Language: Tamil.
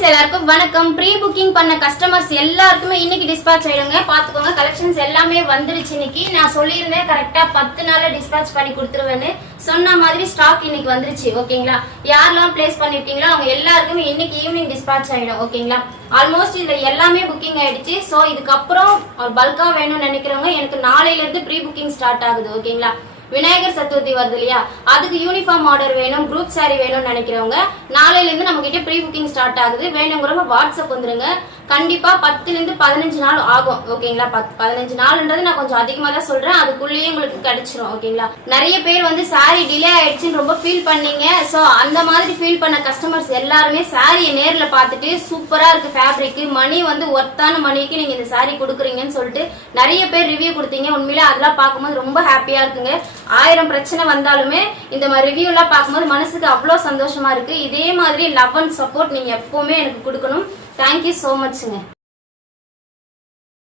फ्रेंड्स எல்லாருக்கும் வணக்கம் ப்ரீ புக்கிங் பண்ண கஸ்டமர்ஸ் எல்லாருக்குமே இன்னைக்கு டிஸ்பாட்ச் ஆயிடுங்க பாத்துக்கோங்க கலெக்ஷன்ஸ் எல்லாமே வந்துருச்சு இன்னைக்கு நான் சொல்லியிருந்தேன் கரெக்ட்டா 10 நாள்ல டிஸ்பாட்ச் பண்ணி கொடுத்துருவேன்னு சொன்ன மாதிரி ஸ்டாக் இன்னைக்கு வந்துருச்சு ஓகேங்களா யாரெல்லாம் பிளேஸ் பண்ணிருக்கீங்களோ அவங்க எல்லாருக்குமே இன்னைக்கு ஈவினிங் டிஸ்பாட்ச் ஆயிடும் ஓகேங்களா ஆல்மோஸ்ட் இதுல எல்லாமே புக்கிங் ஆயிடுச்சு சோ இதுக்கு அப்புறம் பல்கா வேணும்னு நினைக்கிறவங்க எனக்கு நாளையில இருந்து ப்ரீ புக்கிங் ஸ்டார்ட் ஆகுது ஓகேங்களா விநாயகர் சதுர்த்தி வருது இல்லையா அதுக்கு யூனிஃபார்ம் ஆர்டர் வேணும் குரூப் சாரி வேணும்னு நினைக்கிறவங்க நாளையில இருந்து நம்ம கிட்ட ப்ரீ புக்கிங் ஸ்டார்ட் ஆகுது வேணுங்கிறவங்க வாட்ஸ்அப் வந்துருங்க கண்டிப்பா 10ல இருந்து 15 நாள் ஆகும் ஓகேங்களா 15 நாள்ன்றது நான் கொஞ்சம் அதிகமா தான் சொல்றேன் அதுக்குள்ளேயே உங்களுக்கு கிடைச்சிரும் ஓகேங்களா நிறைய பேர் வந்து சாரி டிலே ஆயிடுச்சுன்னு ரொம்ப ஃபீல் பண்ணீங்க சோ அந்த மாதிரி ஃபீல் பண்ண கஸ்டமர்ஸ் எல்லாருமே சாரியை நேர்ல பார்த்துட்டு சூப்பரா இருக்கு ஃபேப்ரிக் மணி வந்து ஒர்த்தான மணிக்கு நீங்க இந்த சாரி கொடுக்குறீங்கன்னு சொல்லிட்டு நிறைய பேர் ரிவ்யூ கொடுத்தீங்க உண்மையிலே அதெல்லாம் பார்க்கும்போது ரொம்ப ஹாப்பியா இருக்குங்க 1000 பிரச்சனை வந்தாலுமே இந்த மாதிரி ரிவ்யூ எல்லாம் பார்க்கும்போது மனசுக்கு அவ்வளவு சந்தோஷமா இருக்கு இதே மாதிரி லவ் அண்ட் சப்போர்ட் நீங்க எப்பவுமே எனக்கு கொடுக்கணும் தேங்க்யூ சோ மச்ங்க